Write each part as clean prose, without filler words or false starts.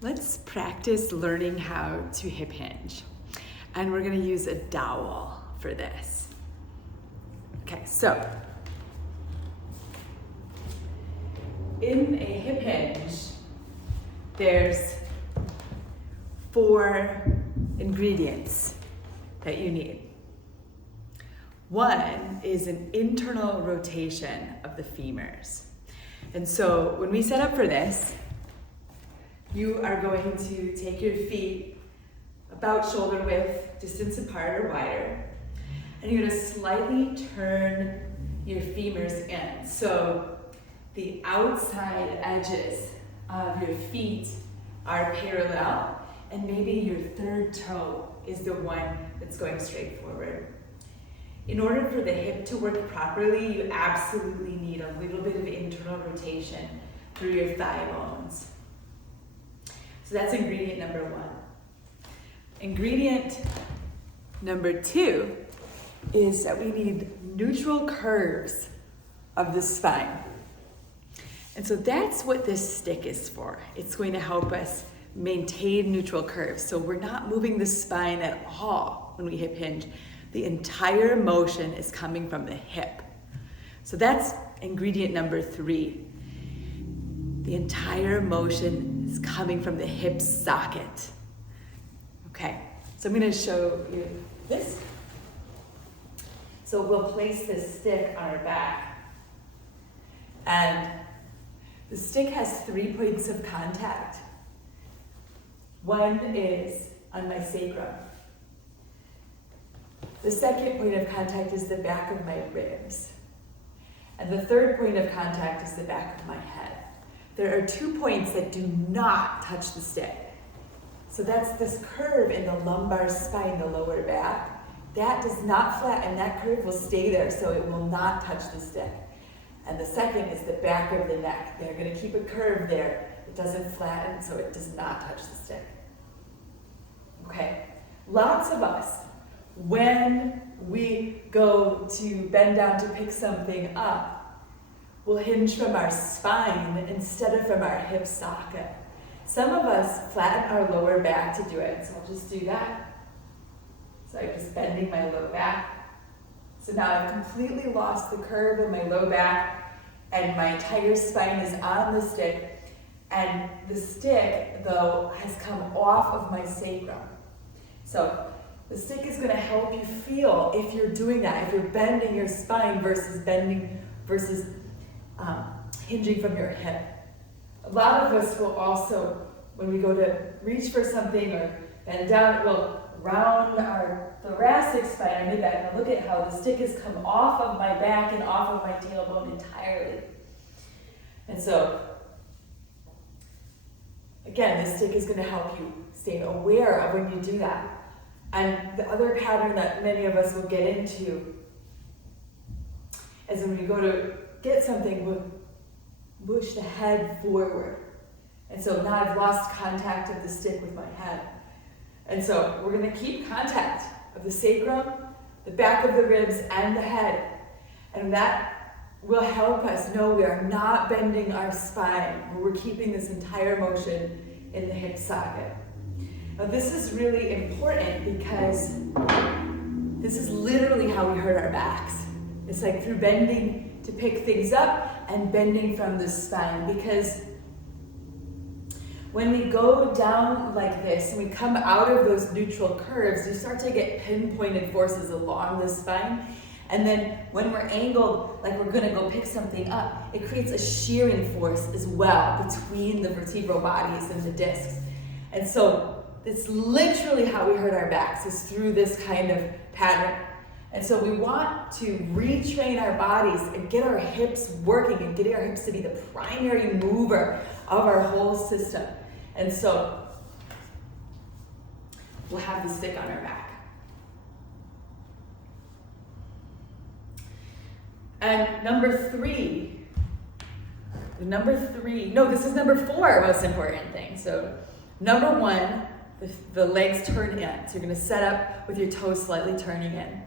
Let's practice learning how to hip hinge. And we're gonna use a dowel for this. Okay, so in a hip hinge, there's 4 ingredients that you need. One is an internal rotation of the femurs. And so when we set up for this, you are going to take your feet about shoulder width, distance apart or wider, and you're gonna slightly turn your femurs in. So the outside edges of your feet are parallel, and maybe your third toe is the one that's going straight forward. In order for the hip to work properly, you absolutely need a little bit of internal rotation through your thigh bones. So that's ingredient number 1. Ingredient number 2 is that we need neutral curves of the spine. And so that's what this stick is for. It's going to help us maintain neutral curves. So we're not moving the spine at all when we hip hinge. The entire motion is coming from the hip. So that's ingredient number 3. The entire motion is coming from the hip socket. Okay, so I'm gonna show you this. So we'll place this stick on our back. And the stick has 3 points of contact. One is on my sacrum. The second point of contact is the back of my ribs. And the third point of contact is the back of my head. There are 2 points that do not touch the stick. So that's this curve in the lumbar spine, the lower back. That does not flatten, that curve will stay there, so it will not touch the stick. And the second is the back of the neck. They're gonna keep a curve there. It doesn't flatten, so it does not touch the stick. Okay, lots of us, when we go to bend down to pick something up, we'll hinge from our spine instead of from our hip socket. Some of us flatten our lower back to do it, so I'll just do that. So I'm just bending my low back. So now I've completely lost the curve in my low back, and my entire spine is on the stick, and the stick, though, has come off of my sacrum. So the stick is gonna help you feel if you're doing that, if you're bending your spine versus hinging from your hip. A lot of us will also, when we go to reach for something or bend down, we'll round our thoracic spine, our mid-back, and look at how the stick has come off of my back and off of my tailbone entirely. And so, again, this stick is gonna help you stay aware of when you do that. And the other pattern that many of us will get into is when we go to get something, we'll push the head forward. And so now I've lost contact of the stick with my head. And so we're gonna keep contact of the sacrum, the back of the ribs, and the head. And that will help us know we are not bending our spine. We're keeping this entire motion in the hip socket. Now this is really important because this is literally how we hurt our backs. It's like through bending to pick things up and bending from the spine, because when we go down like this and we come out of those neutral curves, you start to get pinpointed forces along the spine. And then when we're angled, like we're gonna go pick something up, it creates a shearing force as well between the vertebral bodies and the discs. And so it's literally how we hurt our backs, is through this kind of pattern. And so we want to retrain our bodies and get our hips working and get our hips to be the primary mover of our whole system. And so we'll have the stick on our back. And number 3, this is number 4 most important thing. So number 1, the legs turn in. So you're gonna set up with your toes slightly turning in.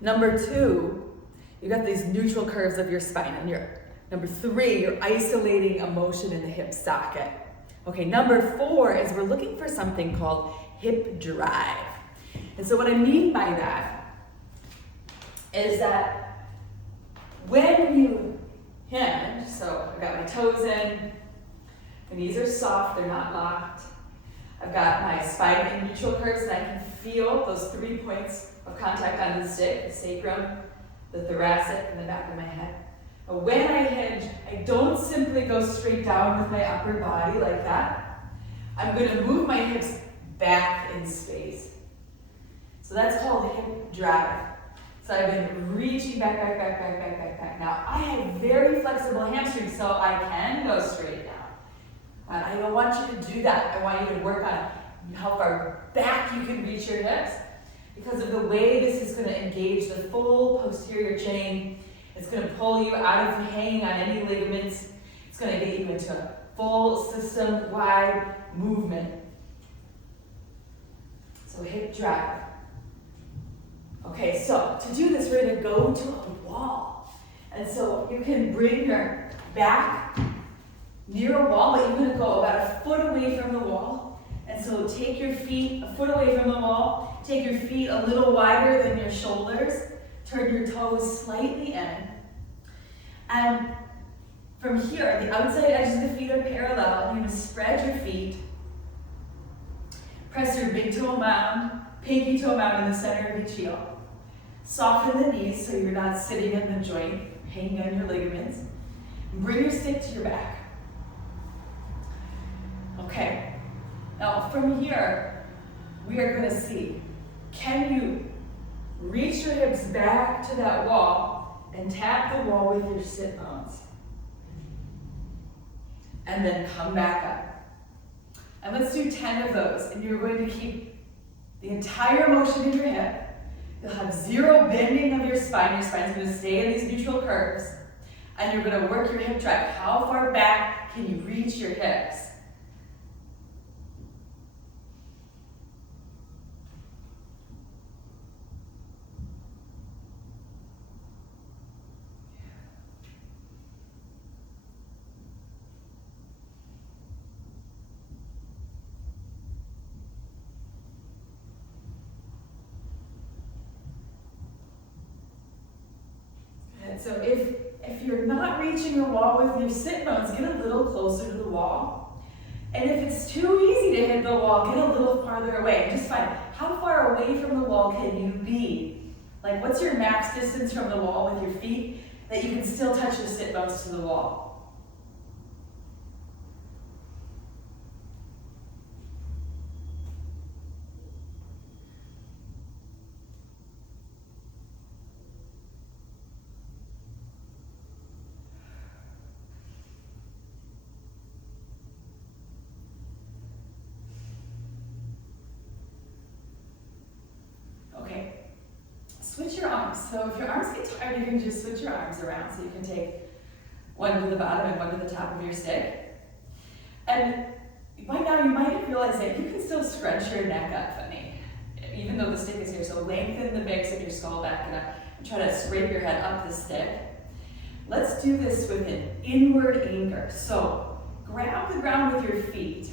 Number 2, you got these neutral curves of your spine. And number 3, you're isolating a motion in the hip socket. Okay, number 4 is we're looking for something called hip drive. And so what I mean by that is that when you hinge, so I've got my toes in, my knees are soft, they're not locked. I've got my spine in neutral curves, and I can feel those 3 points of contact on the stick, the sacrum, the thoracic, and the back of my head. But when I hinge, I don't simply go straight down with my upper body like that. I'm going to move my hips back in space. So that's called hip drive. So I've been reaching back. Now, I have very flexible hamstrings, so I can go straight down. But I don't want you to do that. I want you to work on how far back you can reach your hips, because of the way this is going to engage the full posterior chain. It's going to pull you out of hanging on any ligaments. It's going to get you into a full system-wide movement. So hip drive. Okay, so to do this, we're going to go to a wall. And so you can bring your back near a wall, but you're going to go about a foot away from the wall. And so take your feet a foot away from the wall. Take your feet a little wider than your shoulders. Turn your toes slightly in. And from here, the outside edges of the feet are parallel. You're going to spread your feet. Press your big toe mound, pinky toe mound in the center of each heel. Soften the knees so you're not sitting in the joint, hanging on your ligaments. And bring your stick to your back. Okay, now from here, we are going to see, can you reach your hips back to that wall and tap the wall with your sit bones? And then come back up. And let's do 10 of those. And you're going to keep the entire motion in your hip. You'll have zero bending of your spine. Your spine's going to stay in these neutral curves. And you're going to work your hip drive. How far back can you reach your hips? So if you're not reaching the wall with your sit bones, get a little closer to the wall. And if it's too easy to hit the wall, get a little farther away. Just find how far away from the wall can you be? Like, what's your max distance from the wall with your feet that you can still touch the sit bones to the wall? Switch your arms. So if your arms get tired, you can just switch your arms around. So you can take one to the bottom and one to the top of your stick. And by now you might have realized that you can still scrunch your neck up funny, even though the stick is here. So lengthen the base of your skull back and try to scrape your head up the stick. Let's do this with an inward anchor. So grab the ground with your feet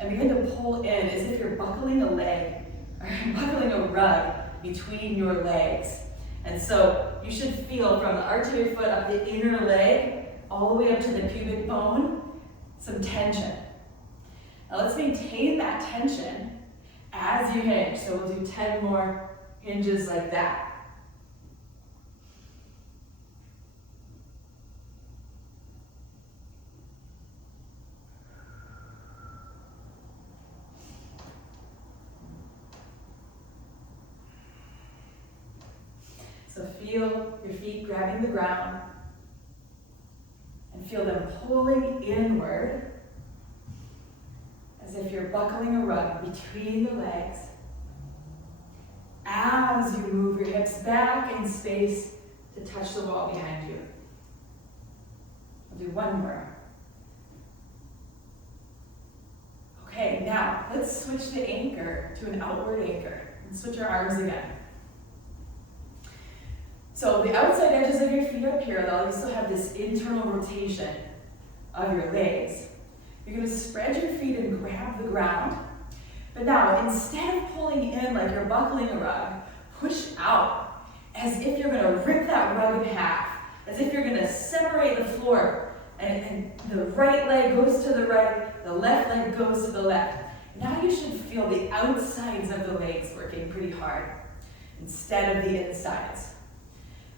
and begin to pull in as if you're buckling a leg or buckling a rug between your legs. And so you should feel from the arch of your foot up the inner leg, all the way up to the pubic bone, some tension. Now let's maintain that tension as you hinge. So we'll do 10 more hinges like that. So feel your feet grabbing the ground and feel them pulling inward as if you're buckling a rug between the legs as you move your hips back in space to touch the wall behind you. I'll do one more. Okay, now let's switch the anchor to an outward anchor and switch our arms again. So the outside edges of your feet are parallel. You still have this internal rotation of your legs. You're gonna spread your feet and grab the ground. But now, instead of pulling in like you're buckling a rug, push out as if you're gonna rip that rug in half, as if you're gonna separate the floor, and the right leg goes to the right, the left leg goes to the left. Now you should feel the outsides of the legs working pretty hard instead of the insides.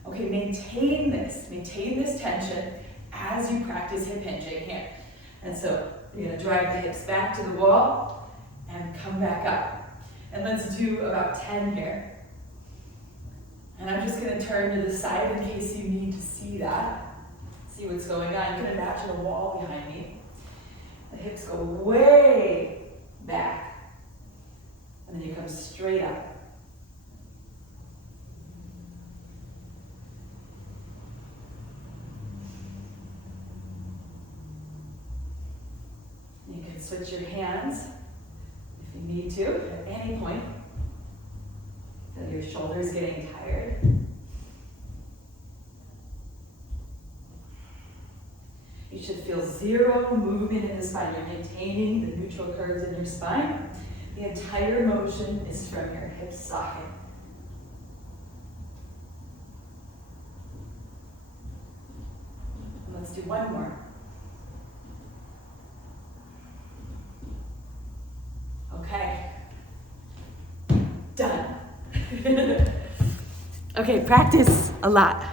Okay, maintain this tension as you practice hip hinging here. And so you're gonna drive the hips back to the wall and come back up. And let's do about 10 here. And I'm just gonna turn to the side in case you need to see that. See what's going on. You can imagine a wall behind me. The hips go way back. And then you come straight up. You can switch your hands if you need to at any point. Feel your shoulders getting tired. You should feel zero movement in the spine. You're maintaining the neutral curves in your spine. The entire motion is from your hip socket. And let's do one more. Okay. Done. Okay, practice a lot.